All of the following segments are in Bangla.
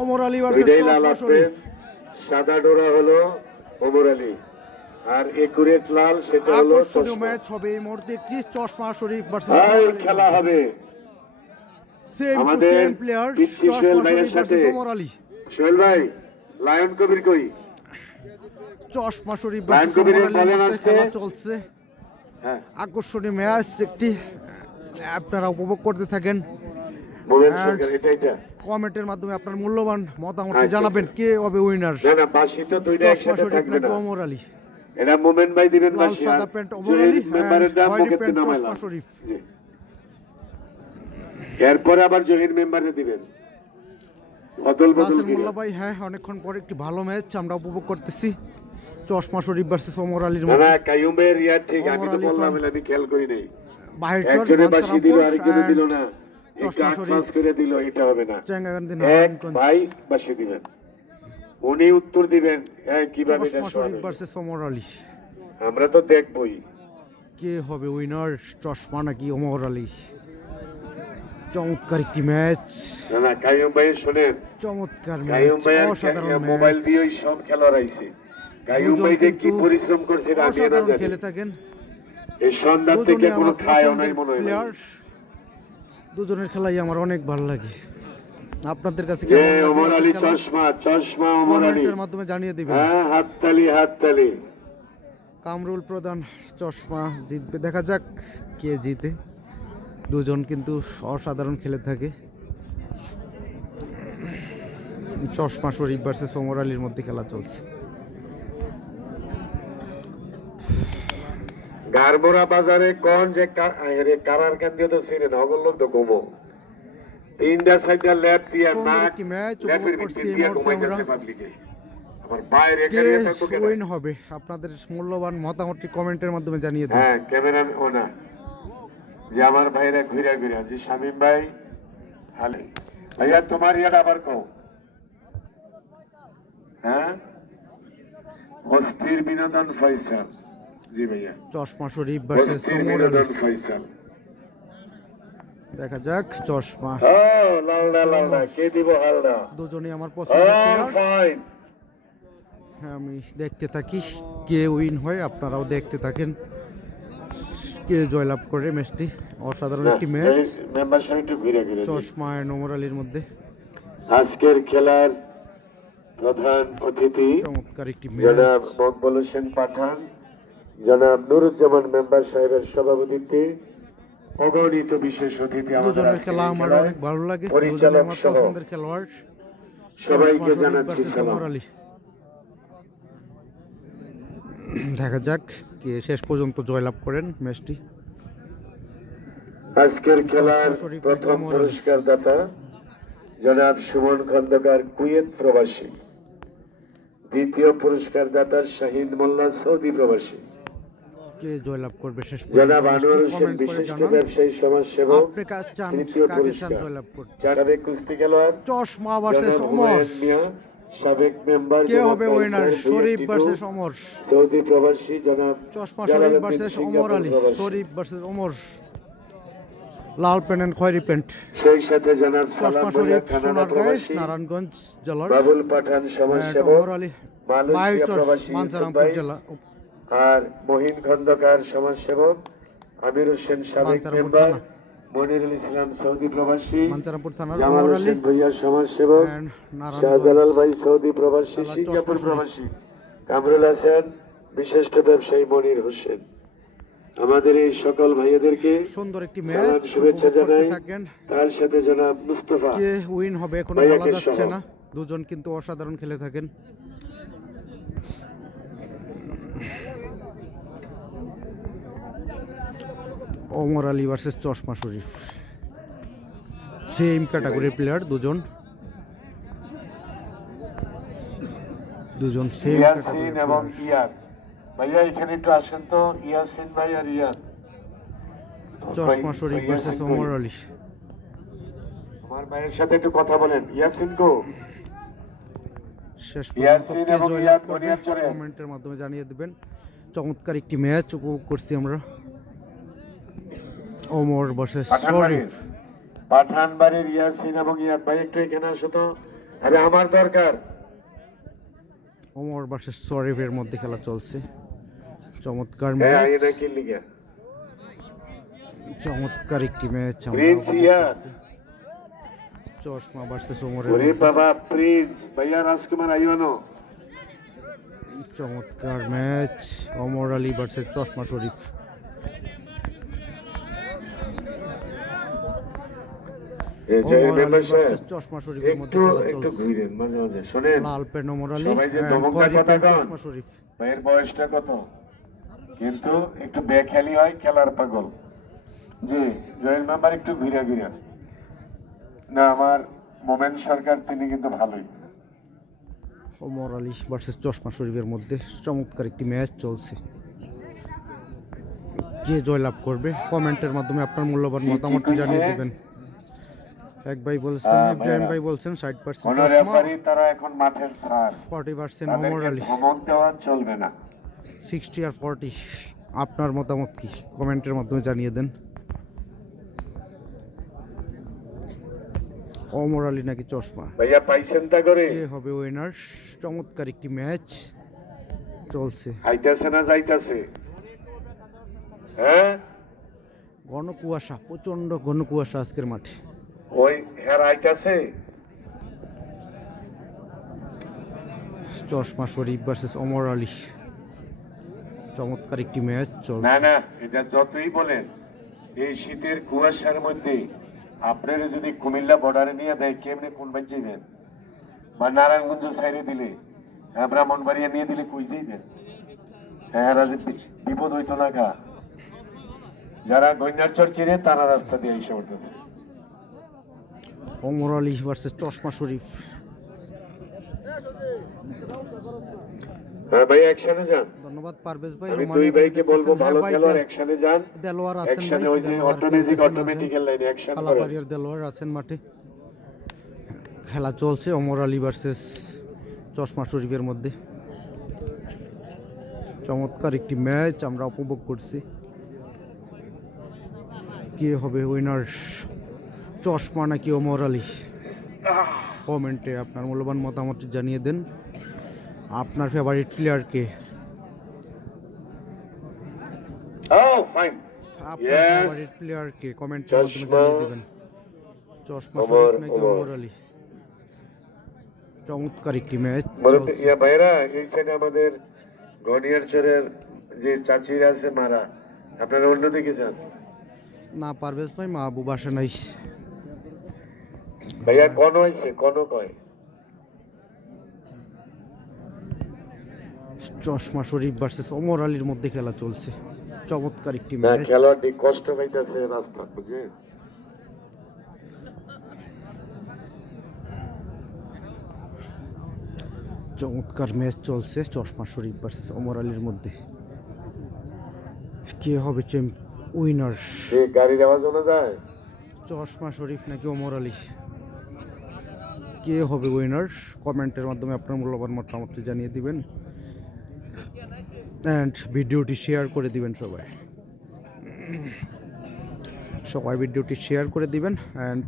ওমর আলী ভার্সেস দুইটাই লাল চশমা আসবে। শরীফ। সাদা ডোরা হলো ওমর আলী, আর একুরেট লাল সেটা হলো আকর্ষণীয় চশমা। ম্যাচ হবে এই মুহূর্তে, কি চশমা শরীফ ভার্সেস এই খেলা হবে সেম টু আমাদের সেম প্লেয়ার, পিচ্ছি সোহেল চশমা ভাইয়ের শরীফ সাথে। ভার্সেস ওমর আলী। সোহেল ভাই, লায়ন কবির কই? চশমা শরীফ লায়ন ভার্সেস কবিরের ওমর আলীর বলেন মধ্যে আসতে। খেলা চলছে। হ্যাঁ, আকর্ষণীয় ম্যাচ একটি, আপনারা উপভোগ করতে থাকেন। মোমেন And- সরকার, এটা কমেন্টের মাধ্যমে আপনার মূল্যবান মতামত আচ্ছা, জানাবেন, আচ্ছা। কে হবে উইনার, না না, বাসি তো দুইটা চশমা একসাথে শরীফ থাকবে নাকি না। ওমর আলী। এটা মোমেন ভাই দিবেন লাল বাসি, আর সাদা প্যান্ট ওমর জহির আলী, মেম্বারের নাম খয়েরি মুখেতে প্যান্ট নামাইলাম। চশমা শরীফ। জি। এরপরে আবার জহির মেম্বারে দিবেন, অদল বদল রাসেল দিবেন। মোল্লা ভাই, হ্যাঁ অনেকক্ষণ পরে একটি ভালো ম্যাচ আমরা উপভোগ করতেছি, চশমা শরীফ ভার্সেস ওমর আলীর না মধ্যে। না, কাইয়ুমের ইয়ার ঠিক, আমি ওমর তো আলী বললাম, from আমি খেয়াল করি নাই। বাহির একজনে বাসি দিল, আরেকজনে দিল না, একটু চশমা আট শরীফ পাস করে দিল, এটা হবে না। চেঙ্গাগান্ধী এক নারায়ণগঞ্জ। ভাই বাসি দিবেন, উনি উত্তর দিবেন কিভাবে এটা চশমা শরীফ সরাবেন। ভার্সেস ওমর আলী, আমরা তো দেখবই। কে হবে উইনার, চশমা নাকি ওমর আলী? চমৎকার একটি ম্যাচ, না না, কাইয়ুম ভাই শোনেন, চমৎকার কাইয়ুম ম্যাচ, ভাইয়ের অসাধারণ মোবাইল ম্যাচ। দিয়ে সব খেলোয়াড় আইছে। কাইয়ুম দুজন ভাই যে কি কিন্তু পরিশ্রম করছে এটা আমি না অসাধারণ জানি। খেলে থাকেন। এই সন্ধ্যা থেকে দুজনে কোনো আমার খায়ও নাই পছন্দের মনে হয় প্লেয়ার, ভাই। দুজনের খেলাই আমার অনেক ভালো লাগে। আপনাদের কাছে যে কেমন লাগে ওমর এদের আলী খেলা? চশমা, চশমা ওমর আলী। কমেন্টের মাধ্যমে জানিয়ে দিবেন। হ্যাঁ, হাততালি হাততালি। কামরুল প্রধান চশমা জিতবে, দেখা যাক কে জিতে। দুজন কিন্তু অসাধারণ খেলে থাকে। চশমা শরীফ ভার্সেস ওমর আলীর মধ্যে খেলা চলছে। গারমোরা বাজারে কোন যে কারার কেন্দ্র তো ছিলেন, অগল লোক তো ঘুমো। তিনটা সাইডটা ল্যাপ দিয়া সুন্দর নাক একটি ম্যাচ ল্যাপের উপভোগ করছি ভিতর এই দিয়া মুহূর্তে ঘুমাইতেছে আমরা। পাবলিকে। আমার বাইরে কে এখানে থাকবো কেন? উইন হবে আপনাদের মূল্যবান মতামতটি কমেন্টের মাধ্যমে জানিয়ে দিন। হ্যাঁ, ক্যামেরা ও না, যে আমার ভাইরা ঘুরা ঘুরা, যে শামীম ভাই, হালে ভাইয়া তোমার ইয়াটা আবার কও। হ্যাঁ, অস্থির বিনোদন ফয়সাল। জি ভাইয়া, চশমা শরীফ ভার্সেস অস্থির ওমর আলী, বিনোদন ফয়সাল। দেখা যাক। চশমা, লালদা লালদা, কে দিব হালদা? দুজনেই আমার পছন্দের প্লেয়ার। ফাইন। হ্যাঁ, আমি দেখতে থাকি কে উইন হয়, আপনারাও দেখতে থাকেন কে জয়লাভ করে ম্যাচটি। অসাধারণ একটি ম্যাচ, মেম্বার সাহেব একটু ঘুরে ঘুরে। চশমা আর ওমর আলীর মধ্যে আজকের খেলার প্রধান অতিথি চমৎকার একটি জনাব ম্যাচ। মকবুল হোসেন পাঠান, জনাব নুরুজ্জামান মেম্বার সাহেবের সভাপতিত্বে অগণিত বিশেষ অতিথি আমাদের দুজনের আজকের খেলা এই আমার খেলায় অনেক ভালো লাগে, দুজনে পরিচালক আমার সহ পছন্দের খেলোয়াড়। সবাইকে চশমা শরীফ জানাচ্ছি versus সালাম। ওমর আলী। দেখা যাক কে শেষ পর্যন্ত জয়লাভ করেন ম্যাচটি। আজকের খেলার চশমা শরীফ প্রথম নাকি ওমর আলী? পুরস্কার দাতা জনাব সুমন খন্দকার, কুয়েত প্রবাসী। দ্বিতীয় পুরস্কার দাতা শাহিন মোল্লা, সৌদি প্রবাসী। কে জয়লাভ করবে শেষ জনাব পর্যন্ত আনোয়ার ম্যাচটি? হোসেন, কমেন্ট করে বিশিষ্ট জানান ব্যবসায়ী সমাজসেবক। আপনি চান তৃতীয় কাকে চান পুরস্কার জয়লাভ করতে। সাবেক কুস্তি খেলোয়াড় চশমা ভার্সেস জনাব ওমর, হুমায়ুন মিয়া, সাবেক মেম্বার কে জনাব হবে winner, Kaiser Sharif Bhuiyan versus Titu, Omar? Saudi প্রবাসী জনাব চশমা শরীফ জালালউদ্দিন ভার্সেস ওমর সিঙ্গাপুর আলী, প্রবাসী। শরীফ ভার্সেস ওমর, লাল প্যান্ট এন্ড খয়েরি প্যান্ট। সেই সাথে জনাব সালাম চশমা ভুইয়া, শরীফ কানাডা সোনারগাঁও প্রবাসী। নারায়ণগঞ্জ জেলার, বাবুল পাঠান, and সমাজসেবক ওমর আলী মালয়েশিয়া প্রবাসী ইউসুফ মানসারামপুর ভাই, জেলা, আর মহিন খন্দকার সমাজসেবক, আমির হোসেন সাবেক মানসারামপুর মেম্বার, থানা, মনিরুল ইসলাম সৌদি প্রবাসী, মানসারামপুর থানার জামাল ওমর আলী, হোসেন ভুইয়া সমাজসেবক, and শাহজালাল নারায়ণগঞ্জ ভাই সৌদি প্রবাসী, জেলা সিঙ্গাপুর চশমা শরীফ। প্রবাসী, কামরুল হাসান, বিশিষ্ট ব্যবসায়ী মনির হোসেন। আমাদের এই সকল ভাইয়াদেরকে সুন্দর একটি সালাম ম্যাচ শুভেচ্ছা উপভোগ করতে জানাই। থাকেন। তার সাথে জনাব মুস্তফা কে উইন হবে এখনো বলা ভাইয়াকে যাচ্ছে সহ। না, দুজন কিন্তু অসাধারণ খেলে থাকেন। ওমর আলী ভার্সেস চশমা শরীফ, সেম ক্যাটাগরির প্লেয়ার, দুজন সেম ইয়াসিন এবং ইয়াদ ভাইয়া এখানে একটু আসেন তো, ইয়াসিন ভাই আর ইয়াদ। চশমা ভাই, শরীফ ভাই ভার্সেস ইয়াসিন ওমর কই? আলী। আমার ভাইয়ের সাথে একটু কথা বলেন, ইয়াসিন গো। শেষ ইয়াসিন পর্যন্ত কে এবং জয়লাভ ইয়াদ করবে বনিয়ারচরে। কমেন্টের মাধ্যমে জানিয়ে দেবেন। চমৎকার একটি ম্যাচ উপভোগ করছি আমরা, ওমর ভার্সেস পাঠান শরীফ। বাড়ির পাঠানবাড়ির ইয়াসিন এবং ইয়াদ ভাই একটু এখানে আসো তো। আরে আমার দরকার। ওমর ভার্সেস শরীফের মধ্যে খেলা চলছে। চমৎকার হ্যাঁ ম্যাচ, আইনা কি লিগা চমৎকার একটি ম্যাচ। প্রিন্স ইয়াদ, চশমা ভার্সেস ওমরের ওরে মধ্যে বাবা প্রিন্স ভাইয়া রাজকুমার আইওনো। চমৎকার ম্যাচ। ওমর আলী ভার্সেস চশমা শরীফ। যে জয় ওমর আলী মেম্বারশিপ ভার্সেস চশমা শরীফের মধ্যে একটু খেলা একটু চলছে। ঘুরেন মাঝে মাঝে শুনেন। লাল পেন ওমর আলী, সবাই যে and দমকদার খয়েরি কথা পেন কন, চশমা শরীফ। ভাইয়ের বয়সটা কত, কিন্তু একটু বেখেয়ালি হয়, খেলার পাগল। জি জয়ের মেম্বার একটু ঘুরে ঘুরে না, আমার মোমেন সরকার তিনি কিন্তু ভালোই। ওমর আলী ভার্সেস চশমা শরীফের মধ্যে চমৎকার একটি ম্যাচ চলছে। কে জয়লাভ করবে কমেন্টের মাধ্যমে আপনার মূল্যবান মতামত কইছে? জানিয়ে দিবেন। এক ভাই বলছেন, ইব্রাহিম ভাই বলছেন 60% কোন চশমা, রেফারি তারা এখন মাঠের স্যার, 40% ওমর তাদেরকে আলী। ধমক দেওয়া চলবে না। 60 আর 40, আপনার মতামত কি কমেন্টের মাধ্যমে জানিয়ে দেন। ওমর আলী নাকি চশমা, ভাইয়া পাইছেন তা করে, কে হবে উইনার? চমৎকার একটি ম্যাচ চলছে। আইতাছে না যাইতাছে? হ্যাঁ ঘন কুয়াশা, প্রচন্ড ঘন কুয়াশা আজকের মাঠে। ওই হ্যাঁ আইতাছে। চশমা শরীফ ভার্সেস ওমর আলী, চমৎকার একটি ম্যাচ না চলছে। না, এটা যতই বলেন এই শীতের কুয়াশার মধ্যে আপনারা যদি কুমিল্লা বর্ডারে নিয়ে দেয় কেমনে কোন বাজ যাইবেন? বা নারায়ণগঞ্জ সাইডে দিলে, হ্যাঁ ব্রাহ্মণবাড়িয়া নিয়ে দিলে কই যাইবেন? হ্যাঁ রাজে বিপদ হইতো না গা। যারা গইনারচর চিনে তারা রাস্তা দিয়ে এসে উঠতেছে। ওমর আলী ভার্সেস চশমা শরীফ। হ্যাঁ ভাই একসাথে যান। ধন্যবাদ পারভেজ ভাই। আমি রোমানিয়া দুই থেকে ভাইকে বলবো দেখতেছেন। ভালো হ্যাঁ ভাই, খেলোয়াড় একসাথে যান। দেলোয়ার আছেন একসাথে ভাই, ওই যে দেলোয়ার অটোমেটিক খেলতেছেন, অটোমেটিক্যাল লাইনে অ্যাকশন করেন। কালাপাড়িয়ার দেলোয়ার আছেন মাঠে। খেলা চলছে ওমর আলী ভার্সেস চশমা শরীফের মধ্যে। চমৎকার একটি ম্যাচ আমরা উপভোগ করছি। কে হবে উইনার, চশমা নাকি ওমর আলী? কমেন্টে আপনার মূল্যবান মতামত জানিয়ে দেন। আপনার ফেভারিট প্লেয়ার কে? Oh, fine. আপনার Yes. ফেভারিট প্লেয়ার কে কমেন্টের মাধ্যমে চশমা, জানিয়ে দিবেন। চশমা ওমর, শরীফ নাকি ওমর। ওমর আলী? চমৎকার একটি ম্যাচ বলতে চলছে। ইয়া ভাইরা এই সাইডে আমাদের গনিয়ারচরের যে চাচিরা আছে মারা, আপনারা অন্যদিকে যান। না পারভেজ ভাই, মাহবুব আসে নাই। ভাইয়া কোন হইছে, কোন কয়? চশমা শরীফ ভার্সেস ওমর আলীর মধ্যে খেলা চলছে। চমৎকার একটি না ম্যাচ। খেলোয়াড়টি কষ্ট পাইতেছে রাস্তা বুঝে। চমৎকার ম্যাচ চলছে চশমা শরীফ ভার্সেস ওমর আলীর মধ্যে। কে হবে উইনার, সে গাড়ির আওয়াজ শোনা যায়। চশমা শরীফ নাকি ওমর আলী? কে হবে উইনার কমেন্টের মাধ্যমে আপনার মূল্যবান মতামত জানিয়ে দিবেন অ্যান্ড ভিডিওটি শেয়ার করে দিবেন। সবাই ভিডিওটি শেয়ার করে দিবেন অ্যান্ড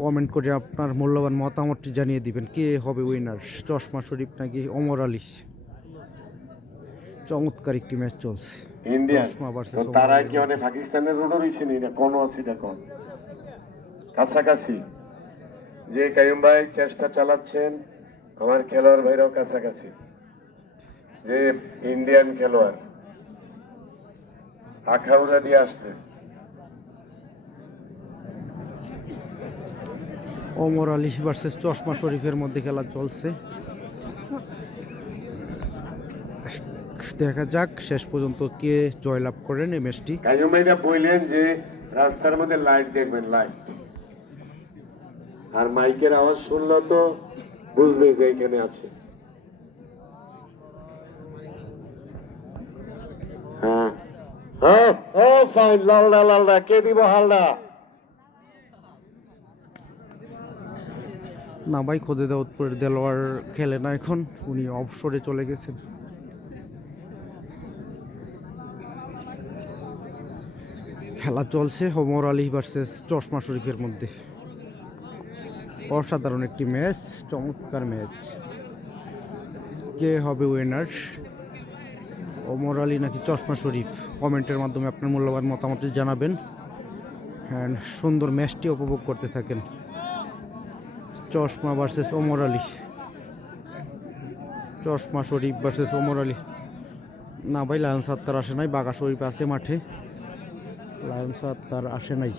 কমেন্ট করে আপনার মূল্যবান মতামতটি জানিয়ে দিবেন। কে হবে উইনার, চশমা শরীফ নাকি ওমর আলী? চমৎকার একটি ম্যাচ চলছে। ইন্ডিয়ান চশমা versus ওমর তারা আলী। কি অনেক পাকিস্তানের রোডও রয়েছে না, এটা কোন আছে, এটা কোন কাছাকাছি। যে কাইম ভাই চেষ্টা চালাচ্ছেন, আমার খেলোয়াড় ভাইরাও কাছাকাছি। যে ইন্ডিয়ান খেলোয়াড় আখাউড়া দিয়ে আসছে। ওমর আলী ভার্সেস চশমা শরীফের মধ্যে খেলা চলছে। দেখা যাক শেষ পর্যন্ত কে জয়লাভ করেন এই ম্যাচটি। কাইম ভাইরা বললেন যে রাস্তার মধ্যে লাইট দেখবেন, লাইট আর মাইকের আওয়াজ শুনলো তো বুঝবে যে এখানে আছে। হ্যাঁ ও ফাইন, লালদা লালদা কে দিব হালদা? না ভাই, খোদে দাউদপুরের দেলোয়ার খেলে না এখন, উনি অবসরে চলে গেছেন। খেলা খেলা চলছে ওমর আলী ভার্সেস চশমা শরীফের মধ্যে। অসাধারণ একটি ম্যাচ, চমৎকার ম্যাচ। কে হবে উইনার, ওমর আলী নাকি চশমা শরীফ? কমেন্টের মাধ্যমে আপনার মূল্যবান মতামত জানাবেন। অ্যান্ড সুন্দর ম্যাচটি উপভোগ করতে থাকেন। চশমা ভার্সেস ওমর আলী, চশমা শরীফ ভার্সেস ওমর আলী। না ভাই, লায়ন সাত্তার আসে নাই, বাঘা শরীফ আছে মাঠে, লায়ন সাত্তার আসে নাই।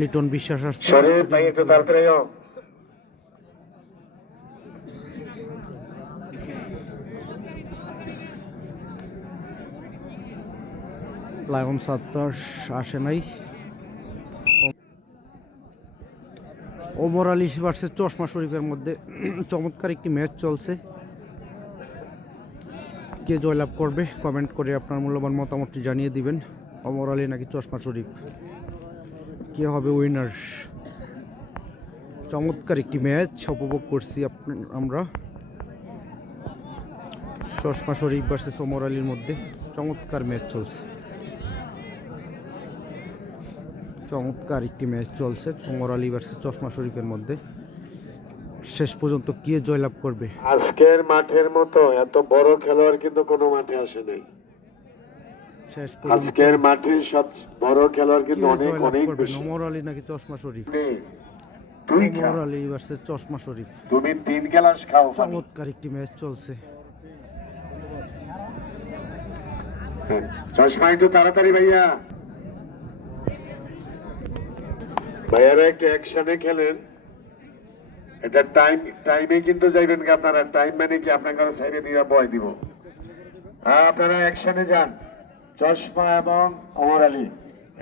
লিটন বিশ্বাস আসছে। শরীফ ভাই একটু তাড়াতাড়ি হোক। লায়ন সাত্তার আসে নাই। ওমর আলী ভার্সেস চশমা শরীফের মধ্যে চমৎকার একটি ম্যাচ চলছে। কে জয়লাভ করবে কমেন্ট করে আপনার মূল্যবান মতামতটি জানিয়ে দিবেন। ওমর আলী নাকি চশমা শরীফ, কে হবে উইনার? চমৎকার একটি ম্যাচ উপভোগ করছি আমরা। চশমা শরীফ ভার্সেস ওমর আলীর মধ্যে চমৎকার ম্যাচ চলছে। চমৎকার একটি ম্যাচ চলছে ওমর আলী ভার্সেস চশমা শরীফের মধ্যে। শেষ পর্যন্ত কে জয়লাভ করবে? আজকের মাঠের মতো এত বড় খেলোয়াড় কিন্তু কোনো মাঠে আসে নাই। শেষ পর্যন্ত আজকের মাঠে সব বড় খেলোয়াড় কিন্তু কে অনেক জয়লাভ অনেক করবে, বেশি। ওমর আলী নাকি চশমা শরীফ? তুই ওমর আলী ভার্সেস চশমা শরীফ। তুমি 3 গ্লাস খাও পানি। চমৎকার একটি ম্যাচ চলছে। চশমা একটু তাড়াতাড়ি ভাইয়া, ভাইয়ারা একটু অ্যাকশনে খেলেন। এটা টাইমে কিন্তু যাইবেন কি আপনারা? টাইম মানে কি আপনার কাছে সাইডে দিয়ে বয় দিব? হ্যাঁ, আপনারা অ্যাকশনে যান। চশমা এবং Omar Ali,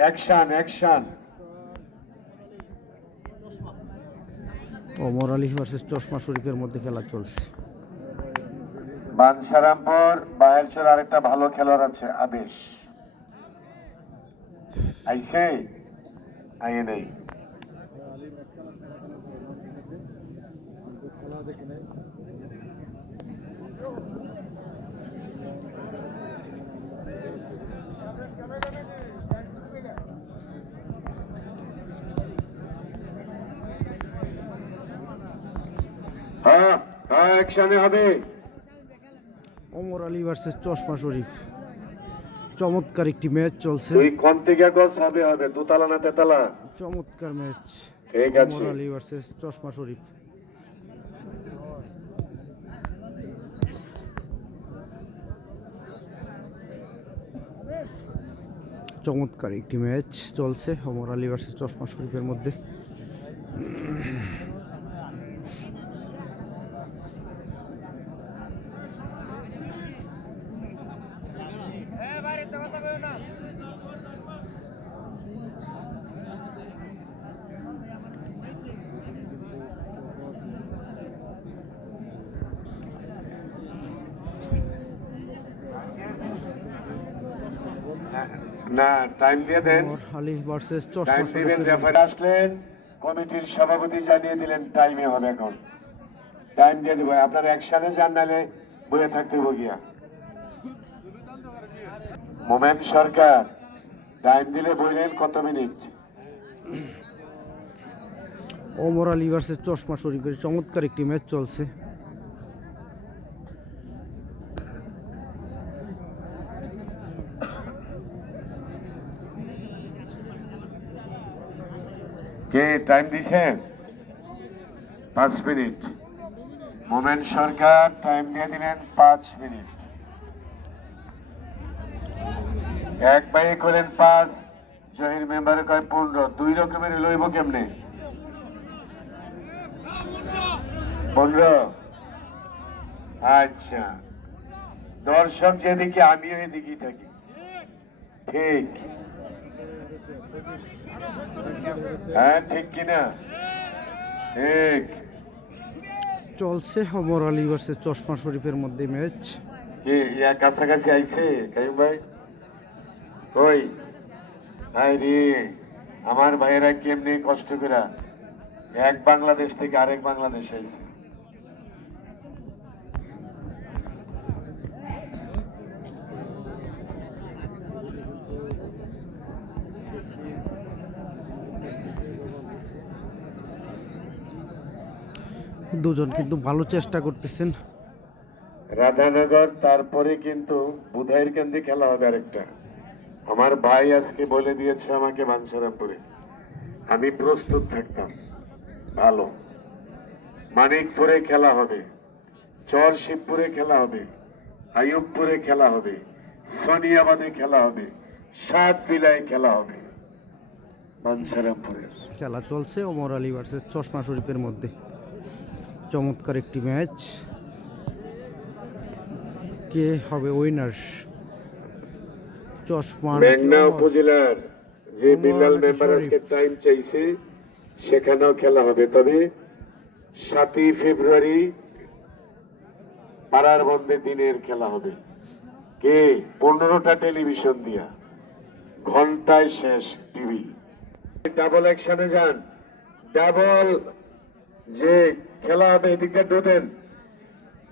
action action. Omar Ali versus চশমা শরীফের মধ্যে খেলা চলছে। বানসারামপুর বাহেরচর আরেকটা ভালো খেলোয়াড় আছে, আদেশ আইছে আইয়ে নেই। হ্যাঁ হ্যাঁ, অ্যাকশনে হবে। ওমর আলী ভার্সেস চশমা শরীফ, চমৎকার একটি ম্যাচ চলছে। তুই কোন থেকে গছ হবে হবে, দোতলা না তেতলা? চমৎকার ম্যাচ। ঠিক আছে। ওমর আলী ভার্সেস চশমা শরীফ। চমৎকার একটি ম্যাচ চলছে ওমর আলী ভার্সেস চশমা শরীফের মধ্যে। না, টাইম দিয়ে দেন। ওমর আলী ভার্সেস চশমা টাইম দিবেন। শরীফের রেফারি আসলেন, কমিটির সভাপতি জানিয়ে দিলেন টাইমে হবে। এখন টাইম দিয়ে দিব, আপনার অ্যাকশনে যান, নাহলে বয়ে থাকতে হবে গিয়া। মোমেন্ট সরকার টাইম দিলে বললেন কত মিনিট? ওমর আলী ভার্সেস চশমা শরীফের চমৎকার একটি ম্যাচ চলছে। কে টাইম দিছেন? 5 মিনিট। মোমেন্ট সরকার টাইম দিয়ে দিলেন 5 মিনিট। এক ভাই করেন 5, জহির মেম্বারে কয় 15। 2 রকমের লইব কেমনে? 15। আচ্ছা, দর্শক যেদিকে আমিও এদিকেই থাকি। ঠিক, হ্যাঁ ঠিক কিনা? ঠিক। চলছে ওমর আলী ভার্সেস চশমা শরীফের মধ্যে ম্যাচ। কি ইয়া কাছাকাছি আইছে কাইম ভাই? কই ভাই রে, আমার ভাইয়েরা কেমনে কষ্ট করে এক বাংলাদেশ থেকে আরেক বাংলাদেশ আইছে। দুজন কিন্তু ভালো চেষ্টা করতেছেন। রাধানগর, তারপরে কিন্তু বুধাইর কান্দি খেলা হবে আরেকটা। আমার ভাই আজকে বলে দিয়েছে আমাকে বাঞ্ছারামপুরে, আমি প্রস্তুত থাকতাম। ভালো, মানিকপুরে খেলা হবে, চর শিবপুরে খেলা হবে, আইয়ুবপুরে খেলা হবে, সোনিয়াবাদে খেলা হবে, সাত বিলায় খেলা হবে বাঞ্ছারামপুরের। খেলা চলছে ওমর আলী ভার্সেস চশমা শরীফের মধ্যে। চমৎকার একটি ম্যাচ। কে হবে উইনার? চশমা নাকি মেঘনা ওমর? উপজেলার যে ওমর বিল্লাল নাকি মেম্বার শরীফ? আজকে টাইম চাইছে, সেখানেও খেলা হবে। তবে 7ই ফেব্রুয়ারি পাড়ার বন্ধে দিনের খেলা হবে। কে 15টা টেলিভিশন দিয়া, ঘন্টায় শেষ টিভি। ডাবল অ্যাকশনে যান, ডাবল যে খেলা হবে এদিকটা ডোদেন।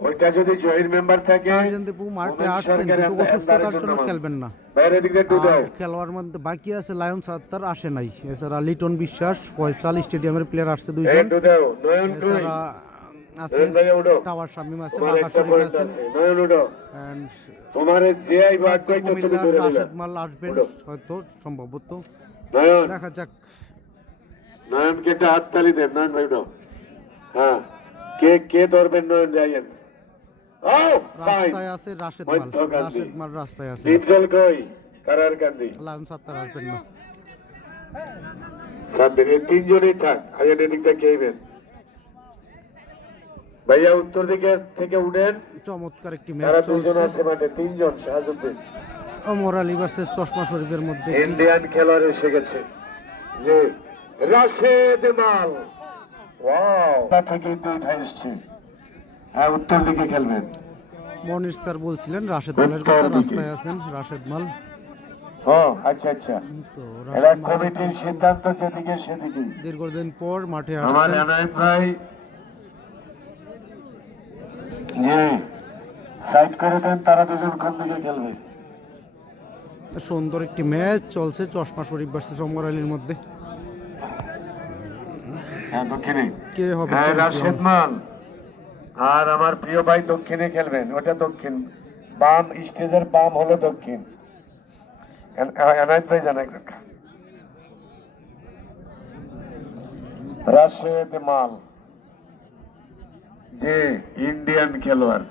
ওইটা যদি জয়ের মেম্বার থাকে, টার্জান দীপু মাঠে আসছেন কিন্তু অসুস্থতার জন্য খেলবেন না। বাইরে এদিকটা ডো দাও। আর খেলোয়াড় মধ্যে বাকি আছে লায়ন সাত্তার আসে নাই, এছাড়া লিটন বিশ্বাস ফয়সাল স্টেডিয়ামের প্লেয়ার আসছে এই দুইজন, ডো দাও। নয়ন কই? এছাড়া আছে নয়ন ভাইয়া উঠো। টাওয়ার শামিম আছে, তোমার বাঘা একটা শরীফ পয়েন্ট আছে, আছে, নয়ন উঠো। and তোমার যে আইবা হয়তো আগাই তো তুমি কুমিল্লার ধরে নিলা। রাশেদ মাল আসবেন উঠো। হয়তো, সম্ভবত, নয়ন, দেখা যাক। নয়নকে একটা হাততালি দেন। নয়ন ভাই উঠো। হ্যাঁ, কে কে ধরবেন? নয়ন যাইয়েন। ও ফাইন। রাস্তায় আছে রাশেদ মাল, মধ্যকান্দি। রাশেদ মাল রাস্তায় আছে, দীপজল কই? কারার কান্দি। লায়ন সাত্তার আসবেন না। সামনে এই তিনজনই থাক। আইয়েন এদিকটা খেয়েবেন। ভাইয়া উত্তর দিকে থেকে উঠেন। চমৎকার একটি তারা ম্যাচ দুজন চলছে আছে মাঠে, তিনজন। শাহাজুদ্দিন ওমর আলী ভার্সেস চশমা শরীফের মধ্যে। ইন্ডিয়ান খেলোয়াড় এসে গেছে যে রাশেদ মাল। ওয়াও, তা থেকে তো উঠে এসছে। হ্যাঁ, উত্তর দিকে খেলবেন। মনির স্যার বলছিলেন রাশেদ মালের উত্তর কথা, দিকে। রাস্তায় আছেন রাশেদ মাল। ও আচ্ছা আচ্ছা, তো এরা রাশেদ মাল কমিটির সিদ্ধান্ত যেদিকে সেদিকে। দীর্ঘদিন পর মাঠে আমার আসছেন। এনায়েত ভাই যে সাইড করে দেন, তারা দুজন কোন দিকে খেলবে? সুন্দর একটি ম্যাচ চলছে চশমা শরীফ ভার্সেস ওমর আলীর মধ্যে। হ্যাঁ, দক্ষিণে। কে হবে হ্যাঁ, champion? রাশেদ মাল আর আমার প্রিয় ভাই দক্ষিণে খেলবেন। ওটা দক্ষিণ, বাম স্টেজের বাম হলো দক্ষিণ। এনায়েত ভাই জানাই কথা। রাশেদ মাল যে ইন্ডিয়ান খেলোয়াড়।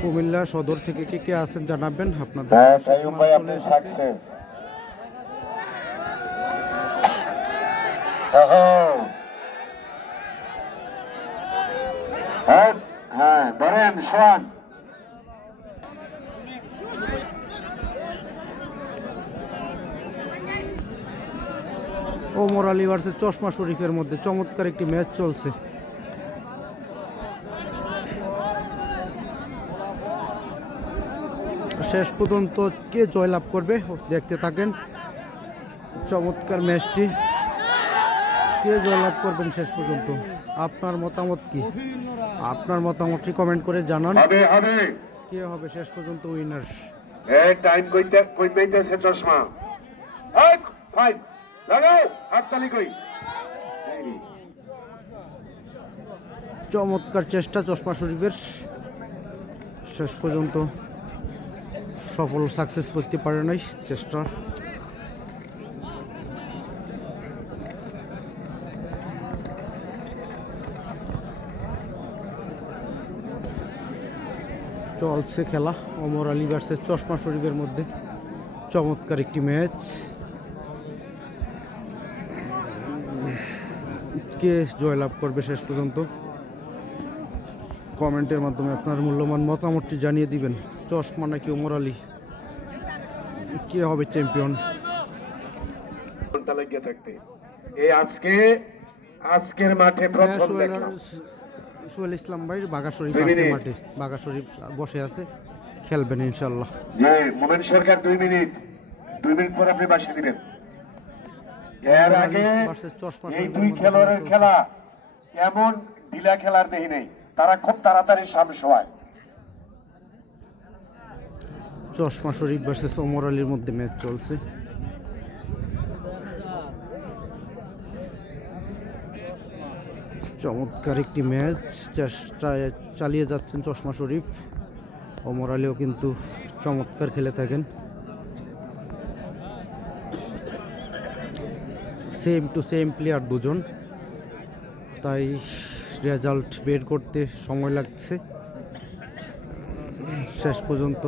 কুমিল্লা সদর থেকে কে কে আছেন জানাবেন আপনাদের। হ্যাঁ, রাশেদ সাইয়ুব মাল ভাই, চলে আপনি এসেছে। সাকসেস। হ্যাঁ হ্যাঁ, ধরেন শোন। ওমর আলী ভার্সেস চশমা শরীফের মধ্যে চমৎকার একটি ম্যাচ চলছে। শেষ পর্যন্ত কে জয়লাভ করবে দেখতে থাকেন চমৎকার ম্যাচটি। কে জয়লাভ করবেন শেষ পর্যন্ত? আপনার মতামত কি? আপনার মতামতটি কমেন্ট করে জানান। হবে হবে। কে হবে শেষ পর্যন্ত উইনার? এই টাইম কই পাইতেছে চশমা। এই ফাইন, লাগাও হাততালি কই। চমৎকার চেষ্টা চশমা শরীফের, শেষ পর্যন্ত সফল সাকসেস করতে পারে নাই চেষ্টা। চলছে খেলা ওমর আলী ভার্সেস চশমা শরীফের মধ্যে। চমৎকার একটি ম্যাচ। কে জয়লাভ করবে শেষ পর্যন্ত কমেন্টের মাধ্যমে আপনার মূল্যবান মতামতটি জানিয়ে দিবেন। চশমা নাকি ওমর আলী, কে হবে চ্যাম্পিয়ন? ঘন্টা লাগিয়ে থাকতে এই আজকের মাঠে প্রথম দেখলাম। সোহেল ইসলাম ভাই বাঘা শরীফ 2 আছে মিনিট। মাঠে, বাঘা শরীফ বসে আছে, খেলবেন ইনশাল্লাহ। যে মোমেন সরকার 2 মিনিট পর আপনি বাসে দিবেন। এর আগে versus চশমা এই শরীফের দুই মধ্যে খেলোয়াড়ের চলছে। খেলা এমন ঢিলা খেলার দেহি নেই। তারা খুব তাড়াতাড়ি সামনে হয়। চশমা শরীফ ভার্সেস ওমর আলীর মধ্যে ম্যাচ চলছে। চমৎকার একটি ম্যাচ চেষ্টায় চালিয়ে যাচ্ছেন চশমা শরীফ। ওমর আলীও কিন্তু চমৎকার খেলে থাকেন। সেম টু সেম প্লেয়ার দুজন, তাই রেজাল্ট বের করতে সময় লাগছে। শেষ পর্যন্ত